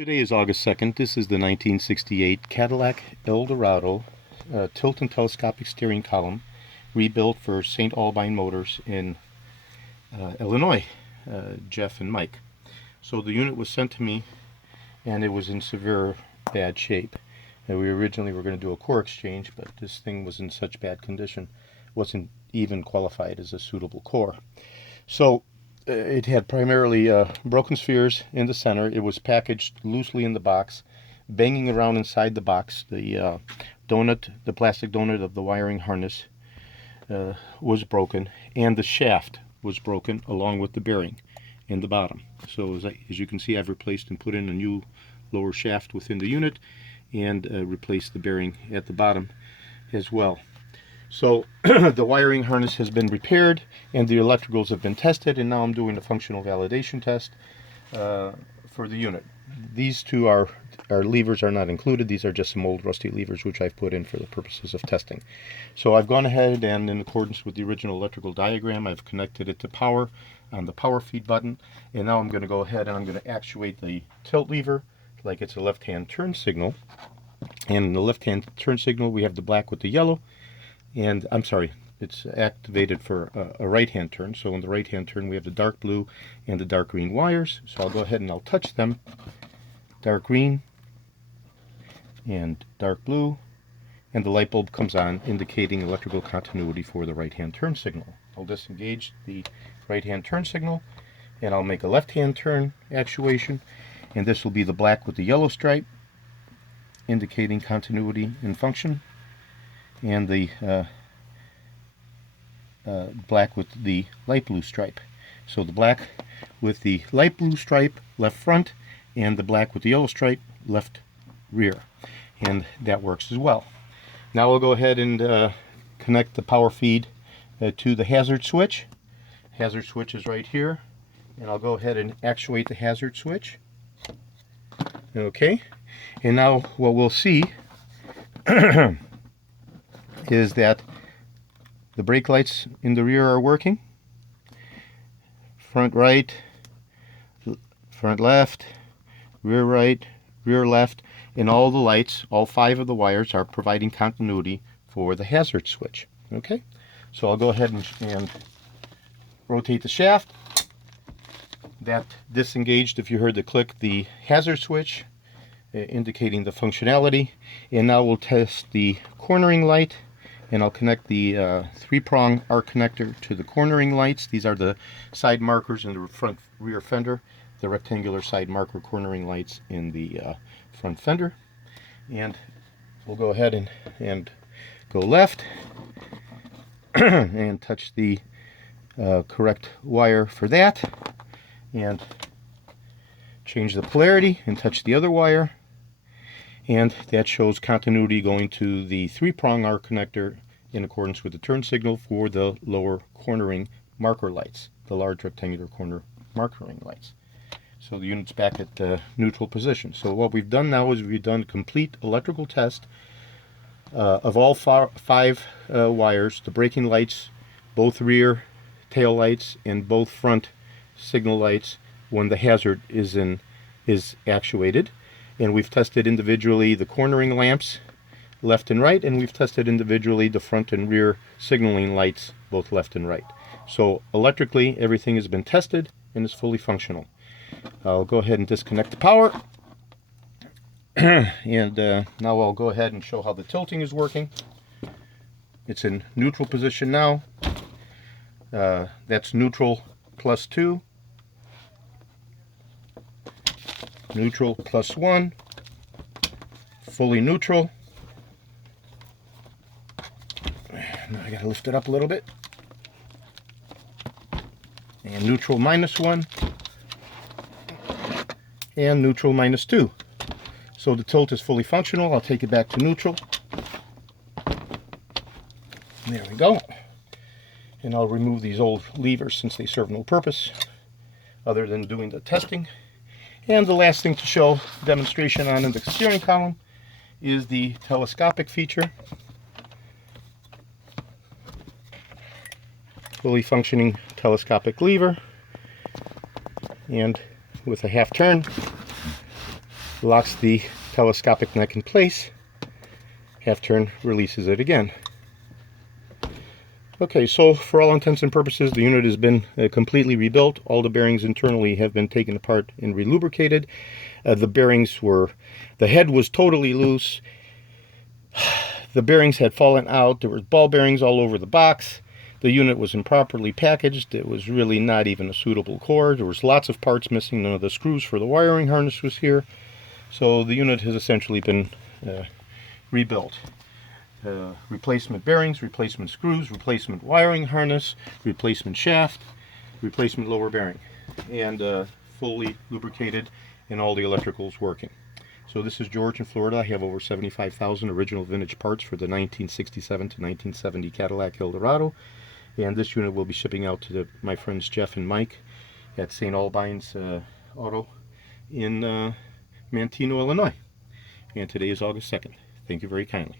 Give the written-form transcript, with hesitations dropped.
Today is August 2nd. This is the 1968 Cadillac Eldorado tilt and telescopic steering column rebuilt for St. Albine Motors in Illinois, Jeff and Mike. So the unit was sent to me and it was in severe bad shape. We originally were going to do a core exchange, but this thing was in such bad condition, wasn't even qualified as a suitable core. So it had primarily broken spheres in the center. It was packaged loosely in the box, banging around inside the box. The plastic donut of the wiring harness was broken, and the shaft was broken along with the bearing in the bottom. So as you can see, I've replaced and put in a new lower shaft within the unit and replaced the bearing at the bottom as well. So the wiring harness has been repaired and the electricals have been tested, and now I'm doing a functional validation test for the unit. These two our levers are not included. These are just some old rusty levers which I've put in for the purposes of testing. So I've gone ahead and, in accordance with the original electrical diagram, I've connected it to power on the power feed button, and now I'm going to go ahead and I'm going to actuate the tilt lever like it's a left-hand turn signal. And in the left-hand turn signal we have the black with the yellow, and I'm sorry, it's activated for a right-hand turn. So in the right-hand turn we have the dark blue and the dark green wires. So I'll go ahead and I'll touch them. Dark green and dark blue, and the light bulb comes on, indicating electrical continuity for the right-hand turn signal. I'll disengage the right-hand turn signal and I'll make a left-hand turn actuation, and this will be the black with the yellow stripe indicating continuity and function, and the black with the light blue stripe. So the black with the light blue stripe left front, and the black with the yellow stripe left rear, and that works as well. Now we'll go ahead and connect the power feed to the hazard switch. Hazard switch is right here, and I'll go ahead and actuate the hazard switch. Okay, and now what we'll see is that the brake lights in the rear are working. Front right, front left, rear right, rear left, and all the lights, all 5 of the wires, are providing continuity for the hazard switch. Okay, so I'll go ahead and rotate the shaft. That disengaged, if you heard the click, the hazard switch, indicating the functionality. And now we'll test the cornering light, and I'll connect the 3-prong arc connector to the cornering lights. These are the side markers in the front rear fender, the rectangular side marker cornering lights in the front fender. And we'll go ahead and go left and touch the correct wire for that, and change the polarity and touch the other wire, and that shows continuity going to the 3-prong arc connector in accordance with the turn signal for the lower cornering marker lights, the large rectangular corner markering lights. So the unit's back at the neutral position. So what we've done now is we've done a complete electrical test of all 5 wires, the braking lights, both rear tail lights, and both front signal lights when the hazard is actuated. And we've tested individually the cornering lamps left and right, and we've tested individually the front and rear signaling lights both left and right. So electrically everything has been tested and is fully functional. I'll go ahead and disconnect the power and now I'll go ahead and show how the tilting is working. It's in neutral position now. That's neutral +2, neutral +1, fully neutral. Now I gotta lift it up a little bit. And neutral -1, and neutral -2. So the tilt is fully functional. I'll take it back to neutral. There we go. And I'll remove these old levers since they serve no purpose other than doing the testing. And the last thing to show demonstration on in the steering column is the telescopic feature. Fully functioning telescopic lever, and with a half turn locks the telescopic neck in place. Half turn releases it again. Okay, so for all intents and purposes, the unit has been completely rebuilt. All the bearings internally have been taken apart and relubricated. The head was totally loose. The bearings had fallen out. There were ball bearings all over the box. The unit was improperly packaged. It was really not even a suitable core. There was lots of parts missing. None of the screws for the wiring harness was here. So the unit has essentially been rebuilt. Replacement bearings, replacement screws, replacement wiring harness, replacement shaft, replacement lower bearing, and fully lubricated, and all the electricals working. So this is George in Florida. I have over 75,000 original vintage parts for the 1967 to 1970 Cadillac Eldorado, and this unit will be shipping out to my friends Jeff and Mike at St. Albine's Auto in Manteno, Illinois. And today is August 2nd. Thank you very kindly.